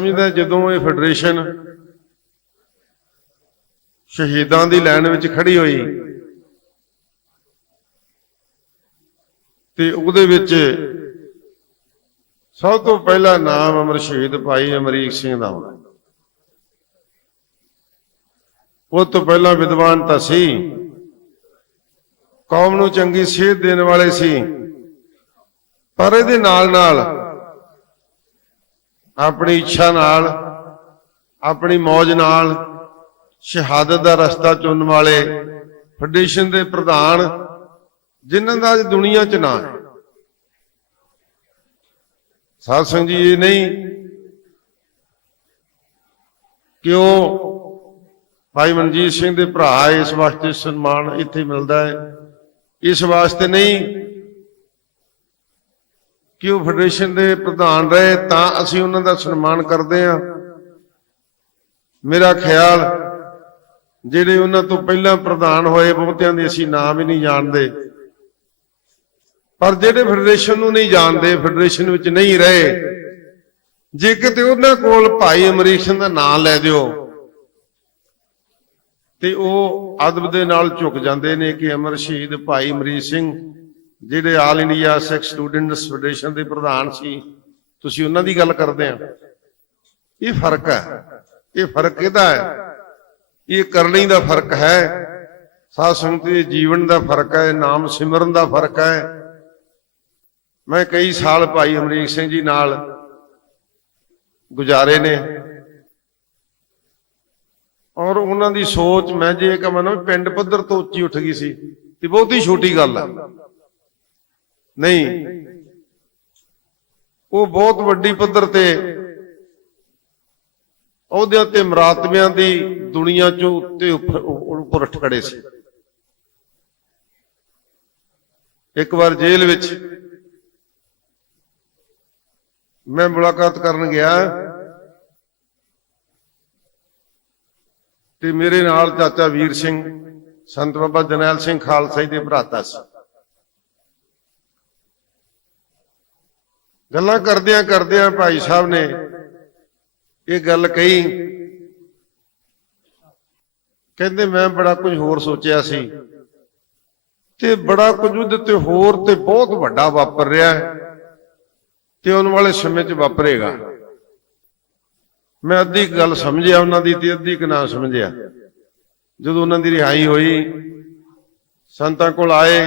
ਸਮਝਦਾ ਜਦੋਂ ਇਹ ਫੈਡਰੇਸ਼ਨ ਸ਼ਹੀਦਾਂ ਦੀ ਲਾਈਨ ਵਿੱਚ ਖੜੀ ਹੋਈ ਤੇ ਉਹਦੇ ਵਿੱਚ ਸਭ ਤੋਂ ਪਹਿਲਾ ਨਾਮ ਅਮਰ ਸ਼ਹੀਦ ਭਾਈ ਅਮਰੀਕ ਸਿੰਘ ਦਾ ਆਉਂਦਾ ਉਹ ਤੋਂ ਪਹਿਲਾਂ ਵਿਦਵਾਨ ਤਾਂ ਸੀ, ਕੌਮ ਨੂੰ ਚੰਗੀ ਸੇਧ ਦੇਣ ਵਾਲੇ ਸੀ, ਪਰ ਇਹਦੇ ਨਾਲ ਨਾਲ ਆਪਣੀ ਇੱਛਾ ਨਾਲ, ਆਪਣੀ ਮੌਜ ਨਾਲ ਸ਼ਹਾਦਤ ਦਾ ਰਸਤਾ ਚੁਣਨ ਵਾਲੇ ਫੈਡਰੇਸ਼ਨ ਦੇ ਪ੍ਰਧਾਨ ਜਿਨ੍ਹਾਂ ਦਾ ਅੱਜ ਦੁਨੀਆ 'ਚ ਨਾਂ ਹੈ। ਸਾਧ ਸੰਗਤ ਜੀ, ਇਹ ਨਹੀਂ ਕਿ ਉਹ ਭਾਈ ਮਨਜੀਤ ਸਿੰਘ ਦੇ ਭਰਾ ਇਸ ਵਾਸਤੇ ਸਨਮਾਨ ਇੱਥੇ ਮਿਲਦਾ ਹੈ। ਇਸ ਵਾਸਤੇ ਨਹੀਂ ਕਿ ਉਹ ਫੈਡਰੇਸ਼ਨ ਦੇ ਪ੍ਰਧਾਨ ਰਹੇ, ਤਾਂ ਅਸੀਂ ਉਹਨਾਂ ਦਾ ਸਨਮਾਨ ਕਰਦੇ ਹਾਂ। ਮੇਰਾ ਖਿਆਲ, ਜਿਹੜੇ ਉਹਨਾਂ ਤੋਂ ਪਹਿਲਾਂ ਪ੍ਰਧਾਨ ਹੋਏ, ਬਹੁਤਿਆਂ ਦੇ ਅਸੀਂ ਨਾਮ ਹੀ ਨਹੀਂ ਜਾਣਦੇ। ਪਰ ਜਿਹੜੇ ਫੈਡਰੇਸ਼ਨ ਨੂੰ ਨਹੀਂ ਜਾਣਦੇ, ਫੈਡਰੇਸ਼ਨ ਵਿੱਚ ਨਹੀਂ ਰਹੇ, ਜੇ ਕਿਤੇ ਉਹਨਾਂ ਕੋਲ ਭਾਈ ਅਮਰੀਕ ਸਿੰਘ ਦਾ ਨਾਮ ਲੈ ਦਿਓ, ਤੇ ਉਹ ਅਦਬ ਦੇ ਨਾਲ ਝੁਕ ਜਾਂਦੇ ਨੇ ਕਿ ਅਮਰ ਸ਼ਹੀਦ ਭਾਈ ਅਮਰੀਕ ਸਿੰਘ ਜਿਹੜੇ all India Sikh students federation ਦੇ ਪ੍ਰਧਾਨ ਸੀ, ਤੁਸੀਂ ਉਹਨਾਂ ਦੀ ਗੱਲ ਕਰਦੇ ਆ। ਇਹ ਫ਼ਰਕ ਹੈ। ਇਹ ਫ਼ਰਕ ਇਹਦਾ ਹੈ? ਇਹ ਕਰਨੀ ਦਾ ਫ਼ਰਕ ਹੈ ਸਾਧ ਸੰਗਤ ਦੇ ਜੀਵਨ ਦਾ ਫ਼ਰਕ ਹੈ, ਨਾਮ ਸਿਮਰਨ ਦਾ ਫ਼ਰਕ ਹੈ। ਮੈਂ ਕਈ ਸਾਲ ਭਾਈ ਅਮਰੀਕ ਸਿੰਘ ਜੀ ਨਾਲ ਗੁਜ਼ਾਰੇ ਨੇ। ਔਰ ਉਹਨਾਂ ਦੀ ਸੋਚ, ਮੈਂ ਜੇ ਕਹਾਂ ਨਾ ਪਿੰਡ ਪੱਧਰ ਤੋਂ ਉੱਚੀ ਉੱਠ ਗਈ ਸੀ, ਤੇ ਬਹੁਤੀ ਛੋਟੀ ਗੱਲ ਹੈ। ਨਹੀਂ। ਉਹ ਬਹੁਤ ਵੱਡੀ ਪੱਧਰ ਤੇ ਅਹੁਦਿਆਂ ਤੇ ਮਰਾਤਬਿਆਂ ਦੀ ਦੁਨੀਆ ਚੋਂ ਉੱਤੇ ਉੱਪਰ ਉੱਪਰ ਉੱਠ ਖੜੇ ਸੀ। ਇੱਕ ਵਾਰ ਜੇਲ੍ਹ ਵਿੱਚ ਮੈਂ ਮੁਲਾਕਾਤ ਕਰਨ ਗਿਆ ਤੇ ਮੇਰੇ ਨਾਲ ਚਾਚਾ ਵੀਰ ਸਿੰਘ, ਸੰਤ ਬਾਬਾ ਜਰਨੈਲ ਸਿੰਘ ਖਾਲਸਾ ਜੀ ਦੇ ਭਰਾਤਾ ਸੀ। ਗੱਲਾਂ ਕਰਦਿਆਂ ਕਰਦਿਆਂ ਭਾਈ ਸਾਹਿਬ ਨੇ ਇਹ ਗੱਲ ਕਹੀ। ਕਹਿੰਦੇ, ਮੈਂ ਬੜਾ ਕੁਝ ਹੋਰ ਸੋਚਿਆ ਸੀ ਤੇ ਬੜਾ ਕੁਝ ਉਹਦੇ ਤੇ ਹੋਰ ਤੇ ਬਹੁਤ ਵੱਡਾ ਵਾਪਰ ਰਿਹਾ ਹੈ ਤੇ ਆਉਣ ਵਾਲੇ ਸਮੇਂ 'ਚ ਵਾਪਰੇਗਾ। ਮੈਂ ਅੱਧੀ ਗੱਲ ਸਮਝਿਆ ਉਹਨਾਂ ਦੀ ਤੇ ਅੱਧੀ ਕੁ ਨਾ ਸਮਝਿਆ। ਜਦੋਂ ਉਹਨਾਂ ਦੀ ਰਿਹਾਈ ਹੋਈ, ਸੰਤਾਂ ਕੋਲ ਆਏ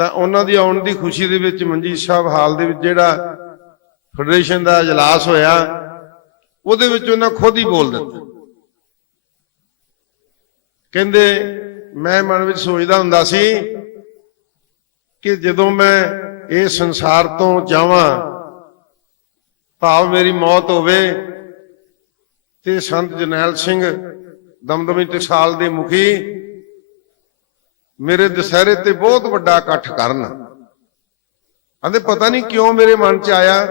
ਤਾਂ ਉਹਨਾਂ ਦੀ ਆਉਣ ਦੀ ਖੁਸ਼ੀ ਦੇ ਵਿੱਚ ਮਨਜੀਤ ਸਾਹਿਬ ਹਾਲ ਦੇ ਵਿੱਚ ਜਿਹੜਾ ਫੈਡਰੇਸ਼ਨ ਦਾ ਇਜਲਾਸ ਹੋਇਆ, ਉਹਦੇ ਵਿੱਚ ਉਹਨਾਂ ਖੁਦ ਹੀ ਬੋਲ ਦਿੱਤਾ। ਕਹਿੰਦੇ, ਮੈਂ ਮਨ ਵਿੱਚ ਸੋਚਦਾ ਹੁੰਦਾ ਸੀ ਕਿ ਜਦੋਂ ਮੈਂ ਇਹ ਸੰਸਾਰ ਤੋਂ ਜਾਵਾਂ, ਭਾਵ ਮੇਰੀ ਮੌਤ ਹੋਵੇ ਤੇ ਸੰਤ ਜਰਨੈਲ ਸਿੰਘ ਦਮਦਮੀ ਟਕਸਾਲ ਦੇ ਮੁਖੀ ਮੇਰੇ ਦੁਸਹਿਰੇ ਤੇ ਬਹੁਤ ਵੱਡਾ ਇਕੱਠ ਕਰਨ। ਕਹਿੰਦੇ, ਪਤਾ ਨਹੀਂ ਕਿਉਂ ਮੇਰੇ ਮਨ 'ਚ ਆਇਆ,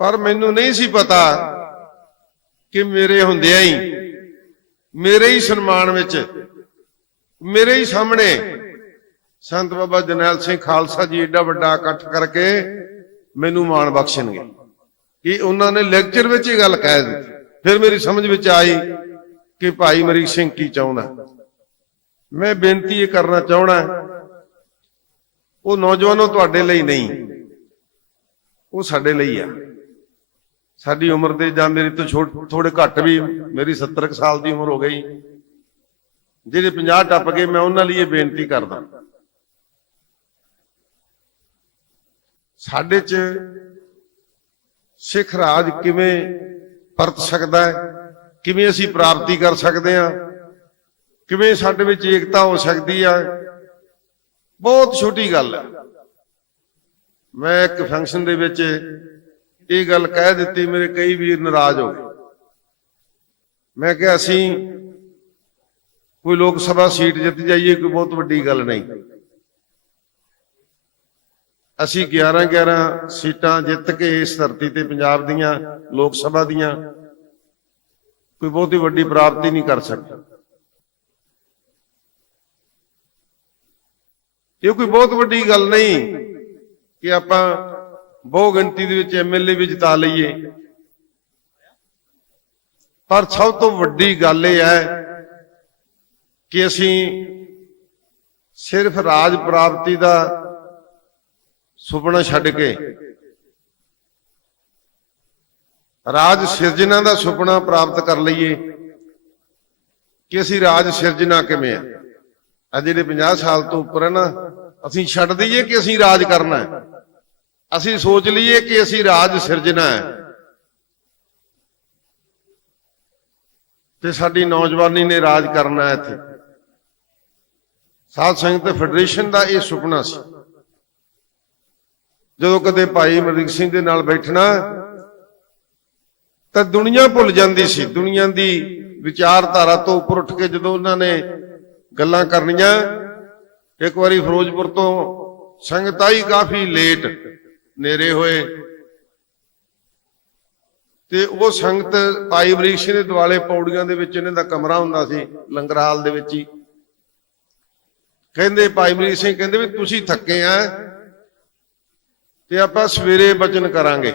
ਪਰ ਮੈਨੂੰ ਨਹੀਂ ਸੀ ਪਤਾ ਕਿ ਮੇਰੇ ਹੁੰਦਿਆਂ ਹੀ, ਮੇਰੇ ਹੀ ਸਨਮਾਨ ਵਿੱਚ, ਮੇਰੇ ਹੀ ਸਾਹਮਣੇ ਸੰਤ ਬਾਬਾ ਜਰਨੈਲ ਸਿੰਘ ਖਾਲਸਾ ਜੀ ਏਡਾ ਵੱਡਾ ਇਕੱਠ ਕਰਕੇ ਮੈਨੂੰ ਮਾਣ ਬਖਸ਼ਣਗੇ। ਕਿ ਉਹਨਾਂ ਨੇ ਲੈਕਚਰ ਵਿੱਚ ਇਹ ਗੱਲ ਕਹਿ ਦਿੱਤੀ। ਫਿਰ ਮੇਰੀ ਸਮਝ ਵਿੱਚ ਆਈ ਕਿ ਭਾਈ ਮਰੀਕ ਸਿੰਘ ਕੀ ਚਾਹੁੰਦਾ। ਮੈਂ ਬੇਨਤੀ ਇਹ ਕਰਨਾ ਚਾਹਣਾ ਉਹ ਨੌਜਵਾਨੋ ਤੁਹਾਡੇ ਲਈ ਨਹੀਂ। ਉਹ ਸਾਡੇ ਲਈ ਆ। ਸਾਡੀ ਉਮਰ ਦੇ ਜਾਂ ਮੇਰੇ ਤੋਂ ਛੋਟ, ਥੋੜੇ ਘੱਟ ਵੀ ਮੇਰੀ 70 ਕੁ ਸਾਲ ਦੀ ਉਮਰ ਹੋ ਗਈ। ਜਿਹੜੇ 50 ਟੱਪ ਗਏ, ਮੈਂ ਉਹਨਾਂ ਲਈ ਇਹ ਬੇਨਤੀ ਕਰਦਾ। ਸਾਡੇ 'ਚ ਸਿੱਖ ਰਾਜ ਕਿਵੇਂ ਪਰਤ ਸਕਦਾ ਹੈ? ਕਿਵੇਂ ਅਸੀਂ ਪ੍ਰਾਪਤੀ ਕਰ ਸਕਦੇ ਹਾਂ? ਕਿਵੇਂ ਸਾਡੇ ਵਿੱਚ ਏਕਤਾ ਹੋ ਸਕਦੀ ਆ? ਬਹੁਤ ਛੋਟੀ ਗੱਲ ਹੈ ਮੈਂ ਇੱਕ ਫੰਕਸ਼ਨ ਦੇ ਵਿੱਚ ਇਹ ਗੱਲ ਕਹਿ ਦਿੱਤੀ, ਮੇਰੇ ਕਈ ਵੀਰ ਨਾਰਾਜ਼ ਹੋ ਗਏ। ਮੈਂ ਕਿਹਾ, ਅਸੀਂ ਕੋਈ ਲੋਕ ਸਭਾ ਸੀਟ ਜਿੱਤ ਜਾਈਏ, ਕੋਈ ਬਹੁਤ ਵੱਡੀ ਗੱਲ ਨਹੀਂ। ਅਸੀਂ 11 11 ਸੀਟਾਂ ਜਿੱਤ ਕੇ ਇਸ ਧਰਤੀ ਤੇ ਪੰਜਾਬ ਦੀਆਂ, ਲੋਕ ਸਭਾ ਦੀਆਂ, ਕੋਈ ਬਹੁਤੀ ਵੱਡੀ ਪ੍ਰਾਪਤੀ ਨਹੀਂ ਕਰ ਸਕਦੇ। ਇਹ ਕੋਈ ਬਹੁਤ ਵੱਡੀ ਗੱਲ ਨਹੀਂ ਕਿ ਆਪਾਂ ਬਹੁ ਗਿਣਤੀ ਦੇ ਵਿੱਚ ਐਮਐਲਏ ਵੀ ਜਿਤਾ ਲਈਏ। ਪਰ ਸਭ ਤੋਂ ਵੱਡੀ ਗੱਲ ਇਹ ਹੈ ਕਿ ਅਸੀਂ ਸਿਰਫ ਰਾਜ ਪ੍ਰਾਪਤੀ ਦਾ ਸੁਪਨਾ ਛੱਡ ਕੇ ਰਾਜ ਸਿਰਜਣਾ ਦਾ ਸੁਪਨਾ ਪ੍ਰਾਪਤ ਕਰ ਲਈਏ ਕਿ ਅਸੀਂ ਰਾਜ ਸਿਰਜਣਾ ਕਿਵੇਂ ਆ। ਆ ਜਿਹੜੇ 50 ਸਾਲ ਤੋਂ ਉੱਪਰ ਹੈ ਨਾ, ਅਸੀਂ ਛੱਡ ਦਈਏ ਕਿ ਅਸੀਂ ਰਾਜ ਕਰਨਾ ਹੈ। ਅਸੀਂ ਸੋਚ ਲਈਏ ਕਿ ਅਸੀਂ ਰਾਜ ਸਿਰਜਣਾ ਹੈ। ਤੇ ਸਾਡੀ ਨੌਜਵਾਨੀ ਨੇ ਰਾਜ ਕਰਨਾ ਹੈ ਇੱਥੇ। ਸਾਧ ਸੰਗਤ ਫੈਡਰੇਸ਼ਨ ਦਾ ਇਹ ਸੁਪਨਾ ਸੀ। ਜਦੋਂ ਕਦੇ ਭਾਈ ਅਮਰੀਕ ਸਿੰਘ ਦੇ ਨਾਲ ਬੈਠਣਾ, ਤਾਂ ਦੁਨੀਆ ਭੁੱਲ ਜਾਂਦੀ ਸੀ। ਦੁਨੀਆ ਦੀ ਵਿਚਾਰਧਾਰਾ ਤੋਂ ਉੱਪਰ ਉੱਠ ਕੇ ਜਦੋਂ ਉਹਨਾਂ ਨੇ ਗੱਲਾਂ ਕਰਨੀਆਂ। ਇੱਕ ਵਾਰੀ ਫਿਰੋਜ਼ਪੁਰ ਤੋਂ ਸੰਗਤ ਆਈ ਕਾਫੀ ਲੇਟ, ਨੇਰੇ ਹੋਏ। ਤੇ ਉਹ ਸੰਗਤ ਭਾਈ ਅਮਰੀਕ ਸਿੰਘ ਦੇ ਦੁਆਲੇ ਪੌੜੀਆਂ ਦੇ ਵਿੱਚ, ਇਹਨਾਂ ਦਾ ਕਮਰਾ ਹੁੰਦਾ ਸੀ, ਲੰਗਰ ਹਾਲ ਦੇ ਵਿੱਚ ਹੀ। ਕਹਿੰਦੇ ਭਾਈ ਅਮਰੀਕ ਸਿੰਘ, ਕਹਿੰਦੇ ਵੀ ਤੁਸੀਂ ਥੱਕੇ ਆ, ਤੇ ਆਪਾਂ ਸਵੇਰੇ ਬਚਨ ਕਰਾਂਗੇ।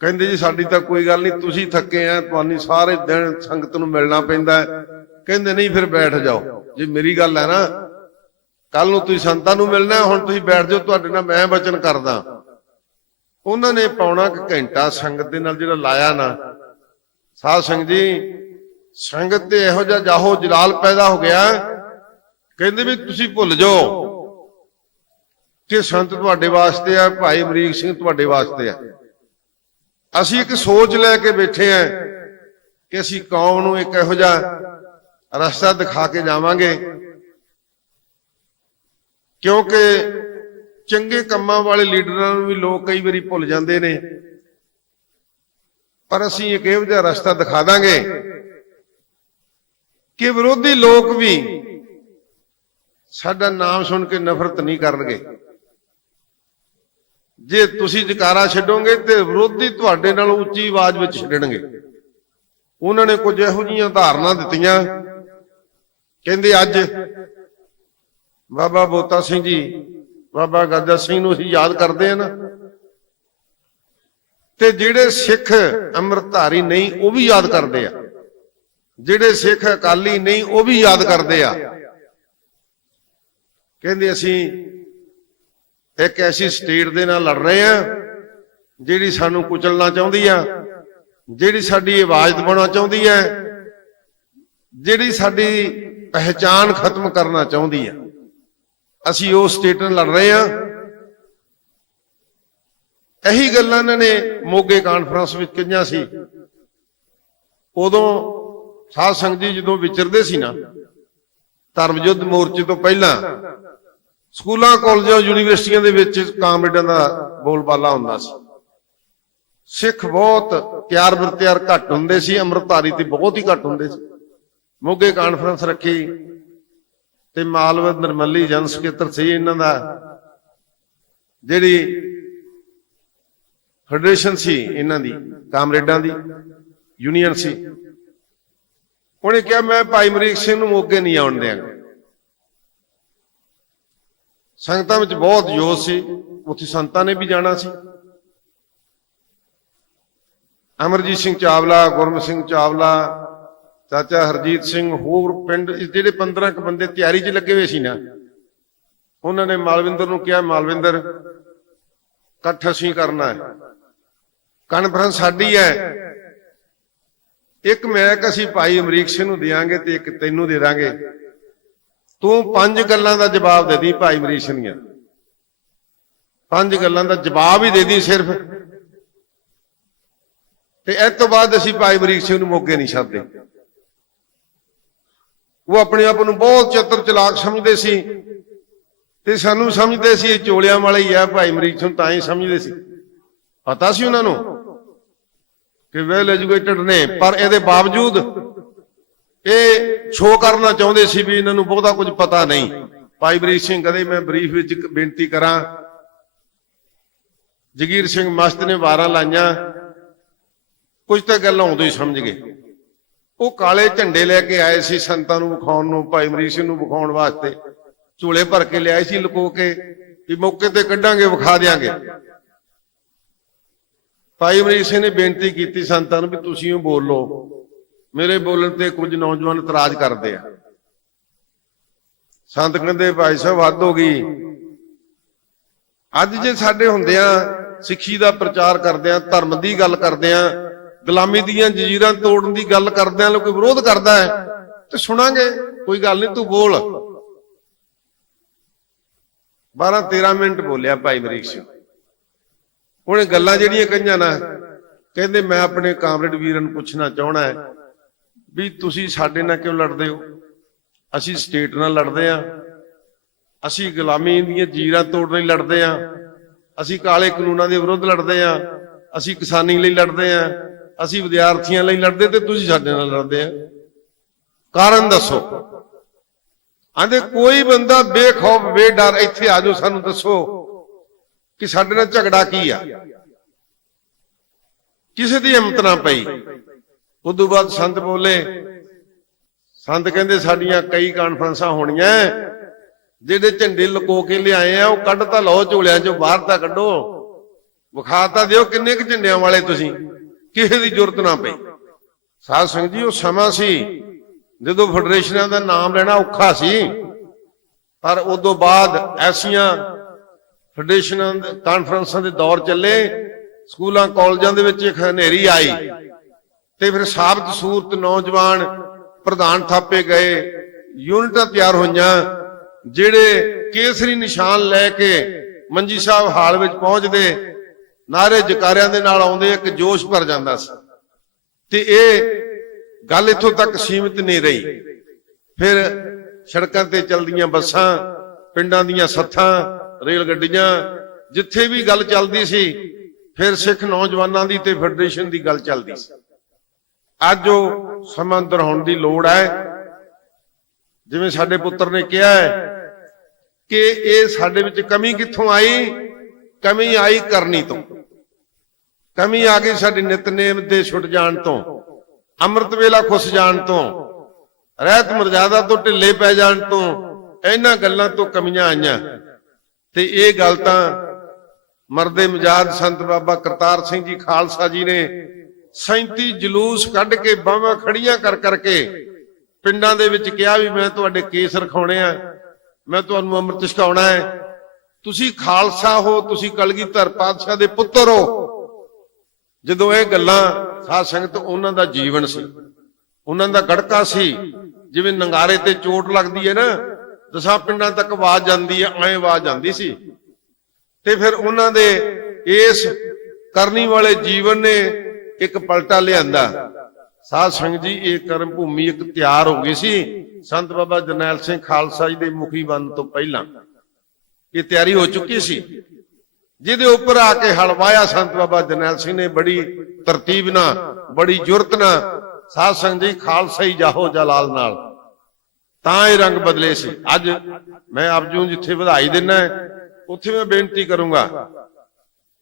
ਕਹਿੰਦੇ ਜੀ, ਸਾਡੀ ਤਾਂ ਕੋਈ ਗੱਲ ਨਹੀਂ, ਤੁਸੀਂ ਥੱਕੇ ਆ, ਤੁਹਾਨੂੰ ਸਾਰੇ ਦਿਨ ਸੰਗਤ ਨੂੰ ਮਿਲਣਾ ਪੈਂਦਾ। ਕਹਿੰਦੇ ਨਹੀਂ, ਫਿਰ ਬੈਠ ਜਾਓ। ਜੇ ਮੇਰੀ ਗੱਲ ਹੈ ਨਾ ਕੱਲ ਨੂੰ ਤੁਸੀਂ ਸੰਤਾਂ ਨੂੰ ਮਿਲਣਾ, ਹੁਣ ਤੁਸੀਂ ਬੈਠ ਜਾਓ, ਤੁਹਾਡੇ ਨਾਲ ਮੈਂ ਬਚਨ ਕਰਦਾ। ਉਹਨਾਂ ਨੇ ਪਾਉਣਾ ਕੁ ਘੰਟਾ ਸੰਗਤ ਦੇ ਨਾਲ ਜਿਹੜਾ ਲਾਇਆ ਨਾ। ਸਾਧ ਸੰਗਤ ਜੀ, ਸੰਗਤ ਤੇ ਇਹੋ ਜਿਹਾ ਜਾਹੋ ਜਲਾਲ ਪੈਦਾ ਹੋ ਗਿਆ। ਕਹਿੰਦੇ ਵੀ ਤੁਸੀਂ ਭੁੱਲ ਜਾਓ ਕਿ ਸੰਤ ਤੁਹਾਡੇ ਵਾਸਤੇ ਆ, ਭਾਈ ਅਮਰੀਕ ਸਿੰਘ ਤੁਹਾਡੇ ਵਾਸਤੇ ਆ। ਅਸੀਂ ਇੱਕ ਸੋਚ ਲੈ ਕੇ ਬੈਠੇ ਆ ਕਿ ਅਸੀਂ ਕੌਮ ਨੂੰ ਇੱਕ ਇਹੋ ਜਿਹਾ ਰਸਤਾ ਦਿਖਾ ਕੇ ਜਾਵਾਂਗੇ। ਕਿਉਂਕਿ ਚੰਗੇ ਕੰਮਾਂ ਵਾਲੇ ਲੀਡਰਾਂ ਨੂੰ ਵੀ ਲੋਕ ਕਈ ਵਾਰੀ ਭੁੱਲ ਜਾਂਦੇ ਨੇ। ਪਰ ਅਸੀਂ ਇੱਕ ਇਹੋ ਜਿਹਾ ਰਸਤਾ ਦਿਖਾ ਦਾਂਗੇ ਕਿ ਵਿਰੋਧੀ ਲੋਕ ਵੀ ਸਾਡਾ ਨਾਮ ਸੁਣ ਕੇ ਨਫ਼ਰਤ ਨਹੀਂ ਕਰਨਗੇ। ਜੇ ਤੁਸੀਂ ਜਕਾਰਾ ਛੱਡੋਗੇ ਤੇ ਵਿਰੋਧੀ ਤੁਹਾਡੇ ਨਾਲ ਉੱਚੀ ਆਵਾਜ਼ ਵਿੱਚ ਛੱਡਣਗੇ। ਉਹਨਾਂ ਨੇ ਕੁਝ ਇਹੋ ਜਿਹੀਆਂ ਧਾਰਨਾ ਦਿੱਤੀਆਂ ਕਹਿੰਦੇ ਅੱਜ ਬਾਬਾ ਬੋਤਾ ਸਿੰਘ ਜੀ, ਬਾਬਾ ਗੱਜਾ ਸਿੰਘ ਨੂੰ ਅਸੀਂ ਯਾਦ ਕਰਦੇ ਆ ਨਾ। ਤੇ ਜਿਹੜੇ ਸਿੱਖ ਅੰਮ੍ਰਿਤਧਾਰੀ ਨਹੀਂ, ਉਹ ਵੀ ਯਾਦ ਕਰਦੇ ਆ। ਜਿਹੜੇ ਸਿੱਖ ਅਕਾਲੀ ਨਹੀਂ, ਉਹ ਵੀ ਯਾਦ ਕਰਦੇ ਆ। ਕਹਿੰਦੇ ਅਸੀਂ ਇੱਕ ਐਸੀ ਸਟੇਟ ਦੇ ਨਾਲ ਲੜ ਰਹੇ ਆ ਜਿਹੜੀ ਸਾਨੂੰ ਕੁਚਲਣਾ ਚਾਹੁੰਦੀ ਆ, ਜਿਹੜੀ ਸਾਡੀ ਆਵਾਜ਼ ਦਬਾਉਣਾ ਚਾਹੁੰਦੀ ਹੈ ਜਿਹੜੀ ਸਾਡੀ ਪਹਿਚਾਨ ਖਤਮ ਕਰਨਾ ਚਾਹੁੰਦੀ ਆ। ਅਸੀਂ ਉਹ ਸਟੇਟ ਨਾਲ ਲੜ ਰਹੇ ਆ ਇਹੀ ਗੱਲਾਂ ਇਹਨਾਂ ਨੇ ਮੋਗੇ ਕਾਨਫਰੰਸ ਵਿੱਚ ਕਹੀਆਂ ਸੀ। ਉਦੋਂ ਸਾਧ ਸੰਗਤ ਜੀ ਜਦੋਂ ਵਿਚਰਦੇ ਸੀ ਨਾ ਧਰਮ ਯੁੱਧ ਮੋਰਚੇ ਤੋਂ ਪਹਿਲਾਂ, ਸਕੂਲਾਂ, ਕਾਲਜਾਂ, ਯੂਨੀਵਰਸਿਟੀਆਂ ਦੇ ਵਿੱਚ ਕਾਮਰੇਡਾਂ ਦਾ ਬੋਲਬਾਲਾ ਹੁੰਦਾ ਸੀ। ਸਿੱਖ ਬਹੁਤ ਤਿਆਰ ਬਰ ਤਿਆਰ ਘੱਟ ਹੁੰਦੇ ਸੀ, ਅੰਮ੍ਰਿਤਧਾਰੀ ਤੇ ਬਹੁਤ ਹੀ ਘੱਟ ਹੁੰਦੇ ਸੀ। ਮੋਗੇ ਕਾਨਫਰੰਸ ਰੱਖੀ ਤੇ ਮਾਲਵ ਨਰਮੱਲੀ ਜਨ ਸਕੱਤਰ ਸੀ ਇਹਨਾਂ ਦਾ, ਜਿਹੜੀ ਫੈਡਰੇਸ਼ਨ ਸੀ ਇਹਨਾਂ ਦੀ, ਕਾਮਰੇਡਾਂ ਦੀ ਯੂਨੀਅਨ ਸੀ। ਉਹਨੇ ਕਿਹਾ, ਮੈਂ ਭਾਈ ਮਰੀਕ ਸਿੰਘ ਨੂੰ ਮੋਗੇ ਨਹੀਂ ਆਉਣ ਦਿਆਂਗਾ। ਸੰਗਤਾਂ ਵਿੱਚ ਬਹੁਤ ਜੋਸ਼ ਸੀ, ਉੱਥੇ ਸੰਤਾਂ ਨੇ ਵੀ ਜਾਣਾ ਸੀ। ਅਮਰਜੀਤ ਸਿੰਘ ਚਾਵਲਾ ਗੁਰਮ ਸਿੰਘ ਚਾਵਲਾ ਚਾਚਾ ਹਰਜੀਤ ਸਿੰਘ ਹੋਰ ਪਿੰਡ ਜਿਹੜੇ 15 ਕ ਬੰਦੇ ਤਿਆਰੀ 'ਚ ਲੱਗੇ ਹੋਏ ਸੀ ਨਾ, ਉਹਨਾਂ ਨੇ ਮਾਲਵਿੰਦਰ ਨੂੰ ਕਿਹਾ, ਮਾਲਵਿੰਦਰ, ਇਕੱਠ ਅਸੀਂ ਕਰਨਾ ਹੈ। ਕਾਨਫਰੰਸ ਸਾਡੀ ਹੈ। ਇੱਕ ਮੈਕ ਅਸੀਂ ਭਾਈ ਅਮਰੀਕ ਸਿੰਘ ਨੂੰ ਦੇਾਂਗੇ ਤੇ ਇੱਕ ਤੈਨੂੰ ਦੇ ਦਾਂਗੇ। ਤੂੰ ਪੰਜ ਗੱਲਾਂ ਦਾ ਜਵਾਬ ਦੇ ਦੀ ਭਾਈ ਅਮਰੀਕ ਸਿੰਘ ਦੀਆਂ ਪੰਜ ਗੱਲਾਂ ਦਾ ਜਵਾਬ ਹੀ ਦੇ ਦੀ ਸਿਰਫ। ਤੇ ਇਸ ਤੋਂ ਬਾਅਦ ਅਸੀਂ ਭਾਈ ਅਮਰੀਕ ਸਿੰਘ ਨੂੰ ਮੋਗੇ ਨਹੀਂ ਛੱਡਦੇ। ਉਹ ਆਪਣੇ ਆਪ ਨੂੰ ਬਹੁਤ ਚਤਰ ਚਲਾਕ ਸਮਝਦੇ ਸੀ। ਤੇ ਸਾਨੂੰ ਸਮਝਦੇ ਸੀ, ਇਹ ਚੋਲਿਆਂ ਵਾਲੇ ਹੀ ਆ ਭਾਈ ਮਰੀਕ ਸਿੰਘ, ਤਾਂ ਹੀ ਸਮਝਦੇ ਸੀ। ਪਤਾ ਸੀ ਉਹਨਾਂ ਨੂੰ ਕਿ ਵੈਲ ਐਜੂਕੇਟਡ ਨੇ, ਪਰ ਇਹਦੇ ਬਾਵਜੂਦ ਇਹ ਸ਼ੋਅ ਕਰਨਾ ਚਾਹੁੰਦੇ ਸੀ ਵੀ ਇਹਨਾਂ ਨੂੰ ਬਹੁਤਾ ਕੁਝ ਪਤਾ ਨਹੀਂ। ਭਾਈ ਬਰੀਕ ਸਿੰਘ, ਕਦੇ ਮੈਂ ਬਰੀਫ ਵਿੱਚ ਇੱਕ ਬੇਨਤੀ ਕਰਾਂ। ਜਗੀਰ ਸਿੰਘ ਮਸਤ ਨੇ ਵਾਰਾਂ ਲਾਈਆਂ। ਕੁਝ ਤਾਂ ਗੱਲ ਆਉਂਦੇ ਹੀ ਸਮਝ ਗਏ। ਉਹ ਕਾਲੇ ਝੰਡੇ ਲੈ ਕੇ ਆਏ ਸੀ ਸੰਤਾਂ ਨੂੰ ਵਿਖਾਉਣ ਨੂੰ, ਭਾਈ ਅਮਰੀਕ ਸਿੰਘ ਨੂੰ ਵਿਖਾਉਣ ਵਾਸਤੇ। ਝੋਲੇ ਭਰ ਕੇ ਲਿਆਏ ਸੀ ਲੁਕੋ ਕੇ, ਵੀ ਮੌਕੇ ਤੇ ਕੱਢਾਂਗੇ, ਵਿਖਾ ਦਿਆਂਗੇ। ਭਾਈ ਅਮਰੀਕ ਸਿੰਘ ਨੇ ਬੇਨਤੀ ਕੀਤੀ ਸੰਤਾਂ ਨੂੰ ਵੀ ਤੁਸੀਂ ਉਹ ਬੋਲੋ। ਮੇਰੇ ਬੋਲਣ ਤੇ ਕੁਝ ਨੌਜਵਾਨ ਇਤਰਾਜ਼ ਕਰਦੇ ਆ। ਸੰਤ ਕਹਿੰਦੇ, ਭਾਈ ਸਾਹਿਬ, ਹੱਦ ਹੋ ਗਈ। ਅੱਜ ਜੇ ਸਾਡੇ ਹੁੰਦਿਆਂ ਸਿੱਖੀ ਦਾ ਪ੍ਰਚਾਰ ਕਰਦਿਆਂ ਧਰਮ ਦੀ ਗੱਲ ਕਰਦੇ ਕਰਦਿਆਂ ਗੁਲਾਮੀ ਦੀਆਂ ਜਜ਼ੀਰਾਂ ਤੋੜਨ ਦੀ ਗੱਲ ਕਰਦਿਆਂ ਲੋਕ ਵਿਰੋਧ ਕਰਦਾ ਹੈ। ਤੇ ਸੁਣਾਂਗੇ, ਕੋਈ ਗੱਲ ਨਹੀਂ, ਤੂੰ ਬੋਲ। 12 13 ਮਿੰਟ ਬੋਲਿਆ ਭਾਈ ਮਰੀਕ ਸਿੰਘ। ਉਹਨੇ ਗੱਲਾਂ ਜਿਹੜੀਆਂ ਕਹੀਆਂ ਨਾ, ਕਹਿੰਦੇ ਮੈਂ ਆਪਣੇ ਕਾਮਰੇਡ ਵੀਰਾਂ ਨੂੰ ਪੁੱਛਣਾ ਚਾਹਣਾ ਹੈ ਵੀ ਤੁਸੀਂ ਸਾਡੇ ਨਾਲ ਕਿਉਂ ਲੜਦੇ ਹੋ? ਅਸੀਂ ਸਟੇਟ ਨਾਲ ਲੜਦੇ ਆ ਅਸੀਂ ਗੁਲਾਮੀ ਦੀਆਂ ਜੀਰਾਂ ਤੋੜਨ ਲਈ ਲੜਦੇ ਆ ਅਸੀਂ ਕਾਲੇ ਕਾਨੂੰਨਾਂ ਦੇ ਵਿਰੁੱਧ ਲੜਦੇ ਆ ਅਸੀਂ ਕਿਸਾਨੀ ਲਈ ਲੜਦੇ ਆ ਅਸੀਂ ਵਿਦਿਆਰਥੀਆਂ ਲਈ ਲੜਦੇ ਤੇ ਤੁਸੀਂ ਸਾਡੇ ਨਾਲ ਲੜਦੇ ਆ। ਕਾਰਨ ਦੱਸੋ। ਆਂਦੇ, ਕੋਈ ਬੰਦਾ ਬੇਖੌਫ, ਬੇਡਰ ਇੱਥੇ ਆ ਜਾਓ, ਸਾਨੂੰ ਦੱਸੋ ਕਿ ਸਾਡੇ ਨਾਲ ਝਗੜਾ ਕੀ ਆ। ਕਿਸੇ ਦੀ ਹਿੰਮਤ ਨਾ ਪਈ। ਉਦੋਂ ਬਾਅਦ ਸੰਤ ਬੋਲੇ, ਸੰਤ ਕਹਿੰਦੇ, ਸਾਡੀਆਂ ਕਈ ਕਾਨਫਰੰਸਾਂ ਹੋਣੀਆਂ। ਜਿਹੜੇ ਝੰਡੇ ਲੁਕੋ ਕੇ ਲਿਆਏ ਆ, ਉਹ ਕੱਢ ਤਾਂ ਲਓ, ਝੋਲਿਆਂ ਚੋਂ ਬਾਹਰ ਤਾਂ ਕੱਢੋ। ਵਿਖਾ ਤਾਂ ਦਿਓ, ਕਿੰਨੇ ਕੁ ਝੰਡਿਆਂ ਵਾਲੇ ਤੁਸੀਂ। ਕਿਸੇ ਦੀ ਜ਼ਰੂਰਤ ਨਾ ਪਈ। ਸਾਧ ਸੰਗਤ ਜੀ, ਉਹ ਸਮਾਂ ਸੀ ਜਦੋਂ ਫੈਡਰੇਸ਼ਨਾਂ ਦਾ ਨਾਮ ਲੈਣਾ ਔਖਾ ਸੀ। ਪਰ ਉਦੋਂ ਬਾਅਦ ਐਸੀਆਂ ਫੈਡਰੇਸ਼ਨਾਂ ਕਾਨਫਰੰਸਾਂ ਦੇ ਦੌਰ ਚੱਲੇ, ਸਕੂਲਾਂ, ਕਾਲਜਾਂ ਦੇ ਵਿੱਚ ਇੱਕ ਹਨੇਰੀ ਆਈ ਤੇ ਫਿਰ ਸਾਬਤ ਸੂਰਤ ਨੌਜਵਾਨ ਪ੍ਰਧਾਨ ਥਾਪੇ ਗਏ। ਯੂਨਿਟਾਂ ਤਿਆਰ ਹੋਈਆਂ, ਜਿਹੜੇ ਕੇਸਰੀ ਨਿਸ਼ਾਨ ਲੈ ਕੇ ਮੰਜੀ ਸਾਹਿਬ ਹਾਲ ਵਿੱਚ ਪਹੁੰਚਦੇ ਨਾਰੇ ਜਕਾਰਿਆਂ ਦੇ ਨਾਲ ਆਉਂਦੇ ਇੱਕ ਜੋਸ਼ ਭਰ ਜਾਂਦਾ ਸੀ। ਤੇ ਇਹ ਗੱਲ ਇੱਥੋਂ ਤੱਕ ਸੀਮਿਤ ਨਹੀਂ ਰਹੀ। ਫਿਰ ਸੜਕਾਂ ਤੇ ਚੱਲਦੀਆਂ ਬੱਸਾਂ, ਪਿੰਡਾਂ ਦੀਆਂ ਸੱਥਾਂ, ਰੇਲ ਗੱਡੀਆਂ, ਜਿੱਥੇ ਵੀ ਗੱਲ ਚੱਲਦੀ ਸੀ, ਫਿਰ ਸਿੱਖ ਨੌਜਵਾਨਾਂ ਦੀ ਤੇ ਫੈਡਰੇਸ਼ਨ ਦੀ ਗੱਲ ਚੱਲਦੀ ਸੀ। ਅੱਜ ਉਹ ਸਮਾਂ ਹੋਣ ਦੀ ਲੋੜ ਹੈ। ਜਿਵੇਂ ਸਾਡੇ ਪੁੱਤਰ ਨੇ ਕਿਹਾ ਹੈ ਕਿ ਇਹ ਸਾਡੇ ਵਿੱਚ ਕਮੀ ਕਿੱਥੋਂ ਆਈ? ਕਮੀ ਆਈ ਕਰਨੀ ਤੋਂ। ਕਮੀ ਆ ਗਈ ਸਾਡੀ ਨਿਤਨੇਮ ਦੇ ਛੁੱਟ ਜਾਣ ਤੋਂ। ਅੰਮ੍ਰਿਤ ਵੇਲਾ ਖੁੱਸ ਜਾਣ ਤੋਂ। ਰਹਿਤ ਮਰਜ਼ਾਦਾ ਤੋਂ ਢਿੱਲੇ ਪੈ ਜਾਣ ਤੋਂ। ਇਹਨਾਂ ਗੱਲਾਂ ਤੋਂ ਕਮੀਆਂ ਆਈਆਂ। ਤੇ ਇਹ ਗੱਲ ਤਾਂ ਮਰਦੇ ਮਜਾਦ ਸੰਤ ਬਾਬਾ ਕਰਤਾਰ ਸਿੰਘ ਜੀ ਖਾਲਸਾ ਜੀ ਨੇ 37 ਜਲੂਸ ਕੱਢ ਕੇ ਬਾਹਾਂ ਖੜੀਆਂ ਕਰ ਕਰਕੇ ਪਿੰਡਾਂ ਦੇ ਵਿੱਚ ਕਿਹਾ ਵੀ ਮੈਂ ਤੁਹਾਡੇ ਕੇਸ ਰਖਾਉਣੇ ਆ। ਮੈਂ ਤੁਹਾਨੂੰ ਅੰਮ੍ਰਿਤ ਛਕਾਉਣਾ ਹੈ। ਤੁਸੀਂ ਖਾਲਸਾ ਹੋ, ਤੁਸੀਂ ਕਲਗੀਧਰ ਪਾਤਸ਼ਾਹ ਦੇ ਪੁੱਤਰ ਹੋ। ਜਦੋਂ ਇਹ ਗੱਲਾਂ ਸਾਧ ਸੰਗਤ ਉਹਨਾਂ ਦਾ ਜੀਵਨ ਸੀ, ਉਹਨਾਂ ਦਾ ਗੜਕਾ ਸੀ, ਜਿਵੇਂ ਨੰਗਾਰੇ ਤੇ ਚੋਟ ਲੱਗਦੀ ਹੈ ਨਾ, ਦਸਾਂ ਪਿੰਡਾਂ ਤੱਕ ਆਵਾਜ਼ ਜਾਂਦੀ ਹੈ, ਐਂ ਆਵਾਜ਼ ਜਾਂਦੀ ਸੀ। ਤੇ ਫਿਰ ਉਹਨਾਂ ਦੇ ਇਸ ਕਰਨੀ ਵਾਲੇ ਜੀਵਨ ਨੇ ਇੱਕ ਪਲਟਾ ਲਿਆਂਦਾ। ਸਾਧ ਸੰਗਤ ਜੀ, ਇਹ ਕਰਮ ਭੂਮੀ ਇੱਕ ਤਿਆਰ ਹੋ ਗਈ ਸੀ। ਸੰਤ ਬਾਬਾ ਜਰਨੈਲ ਸਿੰਘ ਖਾਲਸਾ ਜੀ ਦੇ ਮੁਖੀ ਬਣਨ ਤੋਂ ਪਹਿਲਾਂ। ਇਹ ਤਿਆਰੀ ਹੋ ਚੁੱਕੀ ਸੀ। ਜਿਹਦੇ ਉੱਪਰ ਆ ਕੇ ਹਲਵਾਇਆ ਸੰਤ ਬਾਬਾ ਜਰਨੈਲ ਸਿੰਘ ਨੇ ਬੜੀ ਤਰਤੀਬ ਨਾਲ, ਬੜੀ ਜੁਰਤ ਨਾਲ, ਸਾਧ ਸੰਗਤ ਜੀ, ਖਾਲਸਾ ਹੀ ਜਾਹੋ ਜਲਾਲ ਨਾਲ। ਤਾਂ ਇਹ ਰੰਗ ਬਦਲੇ ਸੀ। ਅੱਜ ਮੈਂ ਆਪ ਜੀ ਨੂੰ ਜਿੱਥੇ ਵਧਾਈ ਦਿੰਨਾ ਉੱਥੇ ਮੈਂ ਬੇਨਤੀ ਕਰੂੰਗਾ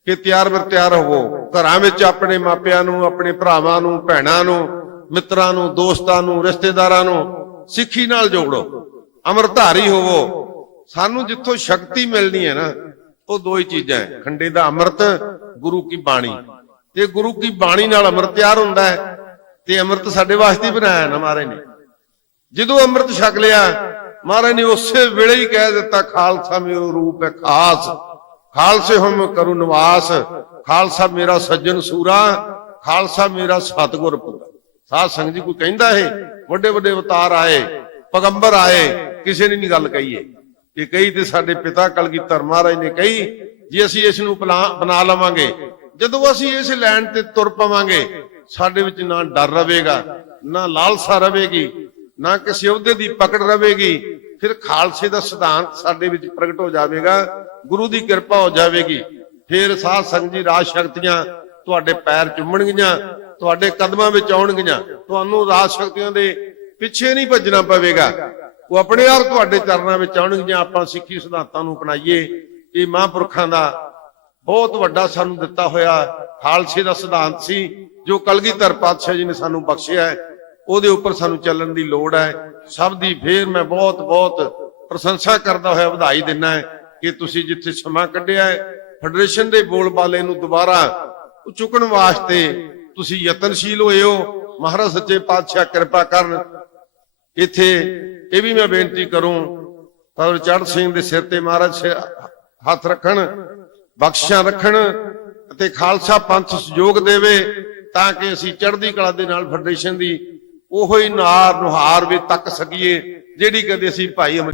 ਕਿ ਤਿਆਰ ਬਰ ਤਿਆਰ ਹੋਵੋ। ਘਰਾਂ ਵਿੱਚ ਆਪਣੇ ਮਾਪਿਆਂ ਨੂੰ, ਆਪਣੇ ਭਰਾਵਾਂ ਨੂੰ, ਭੈਣਾਂ ਨੂੰ, ਮਿੱਤਰਾਂ ਨੂੰ, ਦੋਸਤਾਂ ਨੂੰ, ਰਿਸ਼ਤੇਦਾਰਾਂ ਨੂੰ ਸਿੱਖੀ ਨਾਲ ਜੋੜੋ। ਅਮਰਧਾਰੀ ਹੋਵੋ। ਸਾਨੂੰ ਜਿੱਥੋਂ ਸ਼ਕਤੀ ਮਿਲਣੀ ਹੈ ਨਾ, ਉਹ ਦੋ ਹੀ ਚੀਜ਼ਾਂ ਹੈ। ਖੰਡੇ ਦਾ ਅੰਮ੍ਰਿਤ, ਗੁਰੂ ਕੀ ਬਾਣੀ। ਤੇ ਗੁਰੂ ਕੀ ਬਾਣੀ ਨਾਲ ਅੰਮ੍ਰਿਤ ਤਿਆਰ ਹੁੰਦਾ ਹੈ, ਤੇ ਅੰਮ੍ਰਿਤ ਸਾਡੇ ਵਾਸਤੇ ਬਣਾਇਆ ਨਾ ਮਹਾਰਾਜ ਨੇ। ਜਦੋਂ ਅੰਮ੍ਰਿਤ ਛਕ ਲਿਆ, ਮਹਾਰਾਜ ਨੇ ਉਸੇ ਵੇਲੇ ਹੀ ਕਹਿ ਦਿੱਤਾ, ਖਾਲਸਾ ਮੇਰਾ ਰੂਪ ਹੈ ਖਾਸ। ਖਾਲਸੇ ਹਮ ਕਰੂ ਨਿਵਾਸ। ਖਾਲਸਾ ਮੇਰਾ ਸੱਜਣ ਸੂਰਾ। ਖਾਲਸਾ ਮੇਰਾ ਸਤਗੁਰ ਪੂਰਾ ਸਾਧ ਸੰਗਤ ਜੀ ਕੋਈ ਕਹਿੰਦਾ ਹੈ ਵੱਡੇ ਵੱਡੇ ਅਵਤਾਰ ਆਏ, ਪੈਗੰਬਰ ਆਏ, ਕਿਸੇ ਨੇ ਨਹੀਂ ਗੱਲ ਕਹੀ ਹੈ ਕਿ ਕਈ ਤੇ ਸਾਡੇ ਪਿਤਾ ਕਲਗੀ ਕਲਗੀਧਰ ਮਹਾਰਾਜ ਨੇ ਕਹੀ, ਜੇ ਅਸੀਂ ਇਸ ਨੂੰ ਬਣਾ ਬਣਾ ਲਵਾਂਗੇ, ਜਦੋਂ ਅਸੀਂ ਇਸ ਲੈਣ ਤੇ ਤੁਰ ਪਵਾਂਗੇ, ਸਾਡੇ ਵਿੱਚ ਨਾ ਡਰ ਰਵੇਗਾ ਨਾ ਲਾਲਸਾ ਰਵੇਗੀ ਨਾ ਕਿਸੇ ਅਹੁਦੇ ਦੀ ਪਕੜ ਰਵੇਗੀ ਫਿਰ ਖਾਲਸੇ ਦਾ ਸਿਧਾਂਤ ਸਾਡੇ ਵਿੱਚ ਪ੍ਰਗਟ ਹੋ ਜਾਵੇਗਾ, ਗੁਰੂ ਦੀ ਕਿਰਪਾ ਹੋ ਜਾਵੇਗੀ। ਫਿਰ ਸਾਧ ਸੰਗਤ ਜੀ, ਰਾਜ ਸ਼ਕਤੀਆਂ ਤੁਹਾਡੇ ਪੈਰ ਚੁੰਮਣਗੀਆਂ, ਤੁਹਾਡੇ ਕਦਮਾਂ ਵਿੱਚ ਆਉਣਗੀਆਂ, ਤੁਹਾਨੂੰ ਰਾਜ ਸ਼ਕਤੀਆਂ ਦੇ ਪਿੱਛੇ ਨਹੀਂ ਭੱਜਣਾ ਪਵੇਗਾ। ਉਹ ਆਪਣੇ ਆਪ ਤੁਹਾਡੇ ਚਰਨਾਂ ਵਿੱਚ ਆਉਣਗੀਆਂ, ਆਪਾਂ ਸਿੱਖੀ ਸਿਧਾਂਤਾਂ ਨੂੰ ਅਪਣਾਈਏ। ਇਹ ਮਹਾਂਪੁਰਖਾਂ ਦਾ ਬਹੁਤ ਵੱਡਾ ਸਾਨੂੰ ਦਿੱਤਾ ਹੋਇਆ ਖਾਲਸੇ ਦਾ ਸਿਧਾਂਤ ਸੀ, ਜੋ ਕਲਗੀਧਰ ਪਾਤਸ਼ਾਹ ਜੀ ਨੇ ਸਾਨੂੰ ਬਖਸ਼ਿਆ ਹੈ। ਉਹਦੇ ਉੱਪਰ ਸਾਨੂੰ ਚੱਲਣ ਦੀ ਲੋੜ ਹੈ। ਸਭ ਦੀ ਫੇਰ ਮੈਂ ਬਹੁਤ ਬਹੁਤ ਪ੍ਰਸ਼ੰਸਾ ਕਰਦਾ ਹੋਇਆ, ਵਧਾਈ ਦਿੰਦਾ ਹੈ ਕਿ ਤੁਸੀਂ ਜਿੱਥੇ ਸਮਾਂ ਕੱਢਿਆ ਹੈ, ਫੈਡਰੇਸ਼ਨ ਦੇ ਬੋਲਬਾਲੇ ਨੂੰ ਦੁਬਾਰਾ ਚੁੱਕਣ ਵਾਸਤੇ ਤੁਸੀਂ ਯਤਨਸ਼ੀਲ ਹੋਏ ਹੋ। ਮਹਾਰਾਜ ਸੱਚੇ ਪਾਤਸ਼ਾਹ, ਕਿਰਪਾ ਕਰਨ ਇੱਥੇ ਇਹ ਵੀ ਮੈਂ ਬੇਨਤੀ ਕਰੂੰ ਪਰ ਚੜ ਸਿੰਘ ਦੇ ਸਿਰ ਤੇ ਮਹਾਰਾਜ ਹੱਥ ਰੱਖਣ ਬਖਸ਼ਾਂ ਰੱਖਣ ਅਤੇ ਖਾਲਸਾ ਪੰਥ ਸਹਿਯੋਗ ਦੇਵੇ ਤਾਂ ਕਿ ਅਸੀਂ ਚੜ੍ਹਦੀ ਕਲਾ ਦੇ ਨਾਲ ਫੈਡਰੇਸ਼ਨ ਦੀ ਉਹੋ ਹੀ ਨਾਰ ਨੁਹਾਰ ਵੀ ਤੱਕ ਸਕੀਏ, ਜਿਹੜੀ ਕਦੇ ਅਸੀਂ ਭਾਈ ਅਮਰ